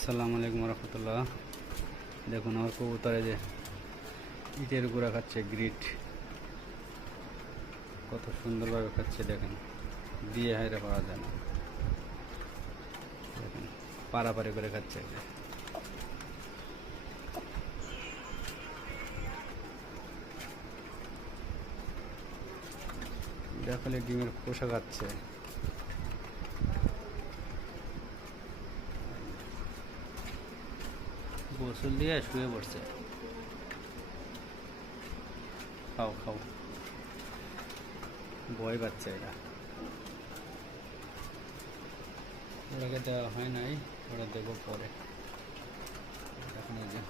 আসসালামু আলাইকুম রহমতুল্লাহ। দেখুন আমার কবুতরে যে ইটের গুঁড়া খাচ্ছে, গ্রিট কত সুন্দরভাবে খাচ্ছে। দেখেন দিয়ে হাইরে পাওয়া যায় না। দেখেন পারাপারি করে খাচ্ছে। দেখলে ডিমের পোষা খাচ্ছে। গোসল দিয়ে শুয়ে পড়ছে। খাও খাও, ভয় পাচ্ছে। এটা ওটাকে দেওয়া হয় নাই, ওটা দেবো পরে। এখন এই যে